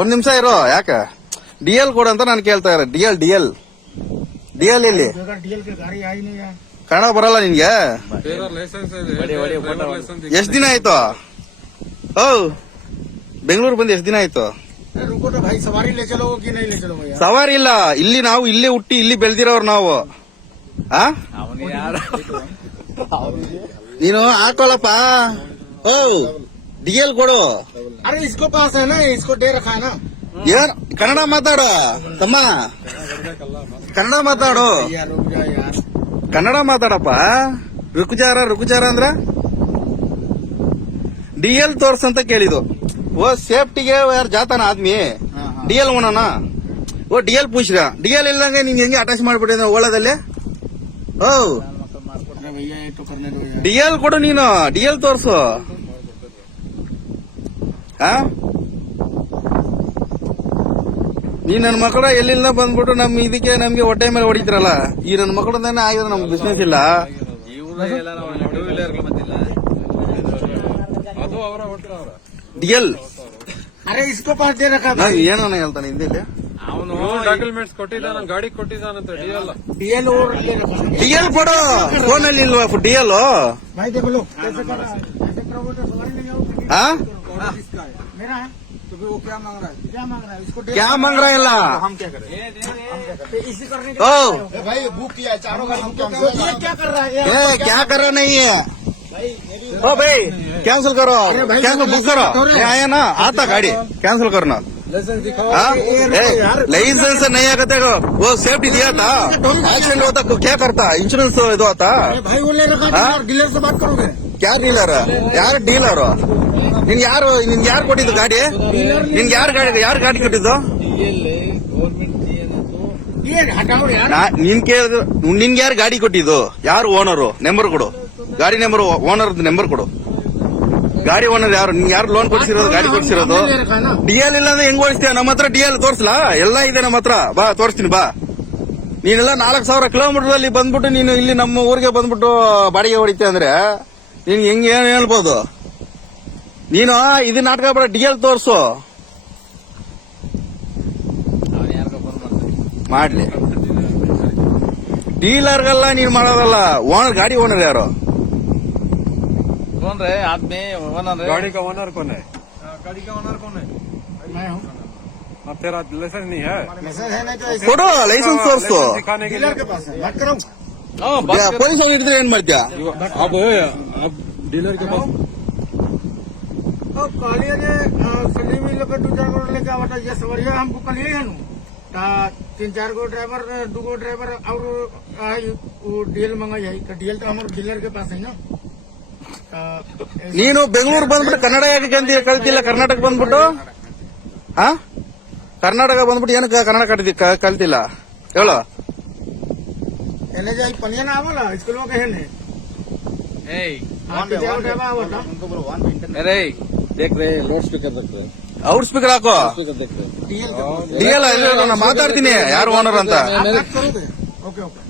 ಒಂದ್ ನಿಮಿಷ ಇರೋ. ಯಾಕ ಡಿಎಲ್ ಕೊಡು ಅಂತ ನಾನು ಕೇಳ್ತಾ ಇರೋ. ಡಿಎಲ್ ಡಿಎಲ್ ಡಿಎಲ್ ಇಲ್ಲಿ ಕನ್ನಡ ಬರಲ್ಲ ನಿನ್ಗೆ? ಎಷ್ಟ್ ದಿನ ಆಯ್ತು? ಓ ಬೆಂಗಳೂರು ಬಂದು ಎಷ್ಟ್ ದಿನ ಆಯ್ತು? ಸವಾರಿ ಇಲ್ಲ. ಇಲ್ಲಿ ನಾವು ಇಲ್ಲೇ ಹುಟ್ಟಿ ಇಲ್ಲಿ ಬೆಳೆದಿರೋರು ನಾವು. ನೀನು ಹಾಕೊಳ್ಳಪ್ಪ. ಓ ಡಿಎಲ್ ಕೊಡು. अरे इसको पास है ना, इसको दे रखा है ना। ಏನ್ ಕನ್ನಡ ಮಾತಾಡು ತಮ್ಮ, ಕನ್ನಡ ಮಾತಾಡು, ಕನ್ನಡ ಮಾತಾಡಪ್ಪ. ರುಕುಜಾರ ಅಂದ್ರ ಡಿಎಲ್ ತೋರ್ಸಂತ ಕೇಳಿದು. वो ಸೇಫ್ಟಿಗೆ ಯಾರು ಜಾತಾನ ಆದ್ಮಿ ಡಿಎಲ್ ಓಣನ. ಓ ಡಿಎಲ್ ಪೂಚ್ರ. ಡಿಎಲ್ ಇಲ್ಲಂಗೆ ನೀನ್ ಹೆಂಗೆ ಅಟ್ಯಾಚ್ ಮಾಡ್ಬಿಟ್ಟಿದ ಓಳದಲ್ಲಿ? ಓ ಡಿಎಲ್ ಕೊಡು ನೀನು. ಡಿಎಲ್ ತೋರ್ಸು. ನೀ ನನ್ನ ಮಕ್ಕಳ ಎಲ್ಲಿಂದ ಬಂದ್ಬಿಟ್ಟು ನಮ್ ಇದಕ್ಕೆ ನಮ್ಗೆ ಹೊಟ್ಟೆ ಮೇಲೆ ಹೊಡಿತಿರಲ್ಲ. ಈ ನನ್ನ ಮಕ್ಕಳಂದಾನೆ ಆಗಿದ್ರೆ ನಮ್ಗೆ ಬಿಸ್ನೆಸ್ ಇಲ್ಲ. ಡಿಎಲ್ ಏನೋ ಹೇಳ್ತಾನೆ ಹಿಂದಿಲ್ಲಿ. ಅವನು ಡಾಕ್ಯುಮೆಂಟ್ಸ್ ಕೊಟ್ಟಿದ್ದಾನ, ಗಾಡಿ ಕೊಟ್ಟಿದ್ದಾನಂತ. ಡಿಎಲ್ ಕೊಡು. ಫೋನಲ್ಲಿ ಇಲ್ವಾ ಡಿಎಲ್? क्या मांग रहा है? ला हम क्या करें? ओ भाई बुक किया चारों का, हम क्या कर रहा है? क्या कर रहा नहीं है? ओ भाई कैंसिल करो, कैंसिल बुक करो. आया ना आता गाड़ी कैंसिल करना. लाइसेंस नहीं आते. वो सेफ्टी दिया था, एक्सीडेंट होता क्या करता? इंश्योरेंस ಇದು आता. भाई वो ले रखा, डीलर से बात करोगे? क्या डीलर? ಯಾರು ಡೀಲರು? ನಿನ್ ಯಾರು ಕೊಟ್ಟಿದ್ದು ಗಾಡಿ? ನಿನ್ಗೆ ಯಾರು ಗಾಡಿ ಕೊಟ್ಟಿದ್ದು? ನಿನ್ ಕೇಳಿದ್ರು. ನಿನ್ಗೆ ಯಾರು ಗಾಡಿ ಕೊಟ್ಟಿದ್ದು? ಯಾರು ಓನರು? ನಂಬರ್ ಕೊಡು. ಗಾಡಿ ನಂಬರ್, ಓನರ್ ನಂಬರ್ ಕೊಡು. ಗಾಡಿ ಓನರ್ ಯಾರು? ನಿನ್ಗೆ ಯಾರು ಲೋನ್ ಕೊಡಿಸಿರೋದು, ಗಾಡಿ ಕೊಡಿಸಿರೋದು? ಡಿಎಲ್ ಇಲ್ಲ ಅಂದ್ರೆ ಹೆಂಗ್ ಓಡಿಸ್ತೀಯ? ನಮ್ಮ ಹತ್ರ ಡಿಎಲ್ ತೋರ್ಸ್ಲಾ? ಎಲ್ಲ ಇದೆ ನಮ್ಮ ಹತ್ರ. ಬಾ ತೋರಿಸ್ತೀನಿ ಬಾ. ನೀನೆಲ್ಲ 4,000 ಕಿಲೋಮೀಟರ್ ಅಲ್ಲಿ ಬಂದ್ಬಿಟ್ಟು ನೀನು ಇಲ್ಲಿ ನಮ್ಮ ಊರಿಗೆ ಬಂದ್ಬಿಟ್ಟು ಬಾಡಿಗೆ ಹೊಡಿತೀಯ ಅಂದ್ರೆ ನೀನ್ ಹೆಂಗ್ ಏನ್ ಹೇಳ್ಬೋದು? ನೀನು ಇದು ನಾಟಕ ಬೇಡ. ಡಿಎಲ್ ತೋರ್ಸು. ಮಾಡ್ಲಿ. ಡೀಲರ್ಗೆಲ್ಲ ನೀನ್ ಮಾಡೋದಲ್ಲ. ಓನರ್, ಗಾಡಿ ಓನರ್ ಯಾರು? कौन रहे आदमी? ओनर है गाड़ी का ओनर कौन है? गाड़ी का ओनर कौन है? मैं हूँ. अब तेरा लाइसेंस नहीं है? लाइसेंस है नहीं तो ಕೊಡು. ಲೈಸೆನ್ಸ್ ತೋರ್ಸು. दिखाने के डीलर लिए के पास है, बात करो. ಪೊಲೀಸ್ ಅವ್ರು ಹಿಡಿದ್ರೆ ಏನ್ ಮಾಡ್ತೀಯ? अब डीलर के पास कालिया ने सलीम लोग 2-4 करोड़ लेके आवा था. ये सवरिया हमको कल ही है नु. 3-4 गो ड्राइवर, 2 गो ड्राइवर और वो डीएल मंगा जाए. डीएल तो हमारे डीलर के पास है ना. ನೀನು ಬೆಂಗಳೂರು ಬಂದ್ಬಿಟ್ಟು ಕನ್ನಡ ಯಾಕೆ ಕಲ್ತಿಲ್ಲ? ಕರ್ನಾಟಕ ಬಂದ್ಬಿಟ್ಟು ಕರ್ನಾಟಕ ಬಂದ್ಬಿಟ್ಟು ಏನಕ್ಕೆ ಕನ್ನಡ ಕಲ್ತಿಲ್ಲ ಹೇಳು? એને જાય પનિયા ના આવેલા સ્કૂલ માં કહે ને अरे देख रहे लाउड स्पीकर रख रहे ಔಟ್ ಸ್ಪೀಕರ್ ಹಾಕೋ. ಡಿಎಲ್ ನಾನು ಮಾತಾಡ್ತೀನಿ ಯಾರು ಓನರ್ ಅಂತ. ओके ओके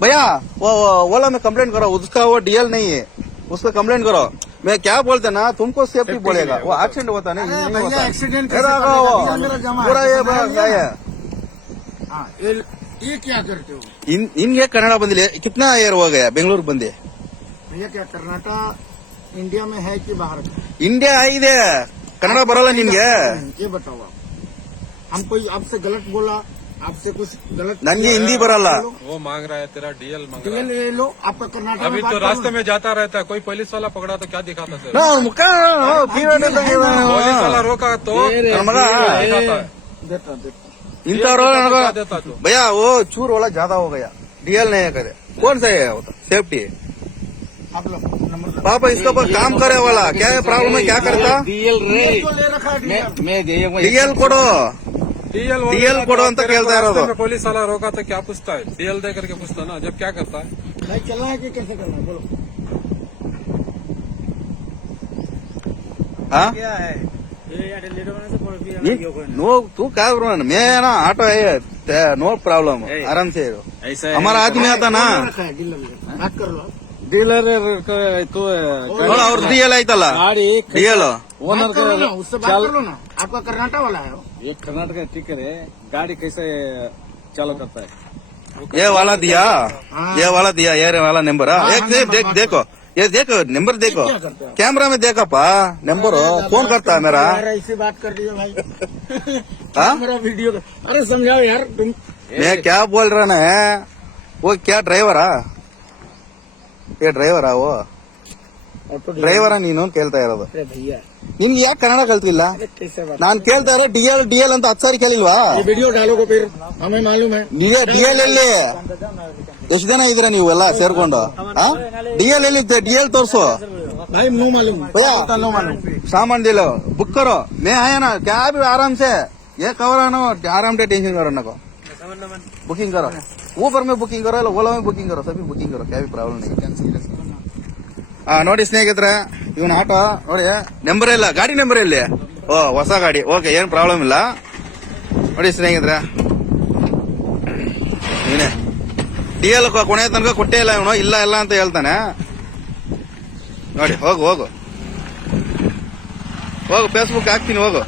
भैया वो ओला में कंप्लेंट करो. उसका वो डीएल नहीं है, उसका कंप्लेंट करो. मैं क्या बोलते ना, तुमको सेफ्टी बोलेगा. वो एक्सीडेंट होता नहीं होता. एक्सीडेंट पूरा ये क्या करते हो इनके कन्नड़ बंदिले. कितना ईयर हो गया बेंगलुरु बंदे? भैया क्या कर्नाटक इंडिया में है कि बाहर? इंडिया आಗಿದೆ. कन्नड़ ಬರಲ್ಲ ನಿನ್ಗೆ? ये बताओ आप. हम कोई आपसे गलत बोला, आपसे कुछ गलत? नन्गे हिंदी बरಲ್ಲ. वो मांग रहा है, तेरा डीएल मांग रहा है. ले लो. आपका कर्नाटक अभी तो रास्ते में जाता रहता है, कोई पुलिस वाला पकड़ा तो क्या दिखाता है? ಮುಖ पुलिस वाला रोका तो मगा दिखाता है. देता इंतरो देता तो भैया वो चूर वाला ज्यादा हो गया. डीएल नहीं करे. कौन सा है वो? सेफ्टी. आप लोग नंबर पापा इसके ऊपर काम करे वाला क्या है? प्रॉब्लम है? क्या करता? डीएल रे ले रखा है मैं डीएल ಕೊಡು. डीएल ಕೊಡು ಅಂತ ಕೇಳ್ತಾ ಇರೋದು. पुलिस वाला रोका तो क्या पूछता है? डीएल दे करके पूछता ना, जब क्या करता है? नहीं चलना है कि कैसे करना है बोलो. हाँ क्या है नो तू क्या करो ना. मैं ना ऑटो है, नो प्रॉब्लम. आराम से ऐसा हमारा आदमी आता ना. डीलर बात कर लो. डीलर तो ಅವ್ರ ಡಿಎಲ್ ಆಯ್ತಲ್ಲ. गाड़ी ಡಿಎಲ್ ओनर बात करो ना, उससे बात चाल कर लो ना। आपका कर्नाटक वाला है वो। ये कर्नाटक ठीक है, गाड़ी कैसे चालू करता है? ये वाला दिया, हाँ। ये वाला दिया, ये वाला नंबर हाँ, एक हाँ, देख नंबर देख बात देखो, ये देखो नंबर देखो, क्या करते हो? कैमरा में देखा पा नंबर फोन करता है मेरा। यार ऐसे बात कर रही है भाई। हाँ? मेरा वीडियो अरे समझाओ यार तुम। मैं क्या बोल रहा ना है, वो क्या ड्राइवरा, ये ड्ರೈವರಾ वो ಡ್ರೈವರಾ ನೀನು ಅಂತ ಕೇಳ್ತಾ ಇರೋದು. अरे भैया ನಿನ್ಗೆ ಯಾಕೆ ಕನ್ನಡ ಕಲ್ತಿಲ್ಲ? अरे कैसे बात। ನಾನ್ ಕೇಳ್ತಾ ಇರೋ ಡಿಎಲ್ ಅಂತ 10 ಸಾರಿ ಕೇಳಿಲ್ವಾ? ये वीडियो डालोगे फिर हमें मालूम है। ನೀವೇ ಡಿಎಲ್ ಎಲ್ಲಿ ಎಷ್ಟು ಜನ ಇದ್ದೀರಾ ನೀವು ಎಲ್ಲ ಸೇರ್ಕೊಂಡು? ಡಿಎಲ್ ಎಲ್ಲಿ ಡಿಎಲ್ ತೋರ್ಸು भाई नो मालूम भैया नो मालूम। सामान दे लो, बुक करो, मैं आया ना क्या भी आराम से ये कवर है ना, आराम से टेंशन करो ना को बुकिंग करो, ऊपर में बुकिंग करो, ओला में बुकिंग करो, सभी बुकिंग करो, क्या भी प्रॉब्लम नहीं। ನೋಡಿ ಸ್ನೇಹಿತರೆ, ಇವನ್ ಆಟೋ ನೋಡಿ ನಂಬರ್ ಇಲ್ಲ, ಗಾಡಿ ನಂಬರ್ ಇಲ್ಲಿ, ಓ ಹೊಸ ಗಾಡಿ, ಓಕೆ ಏನ್ ಪ್ರಾಬ್ಲಮ್ ಇಲ್ಲ. ನೋಡಿ ಸ್ನೇಹಿತರೆ, ನೀನೆ ಡಿಎಲ್ ಕೊನೆ ತನಕ ಕೊಟ್ಟೇ ಇಲ್ಲ ಇವನು, ಇಲ್ಲ ಇಲ್ಲ ಅಂತ ಹೇಳ್ತಾನೆ. ನೋಡಿ ಹೋಗು ಹೋಗು ಹೋಗು, ಫೇಸ್ಬುಕ್ ಹಾಕ್ತೀನಿ ಹೋಗು.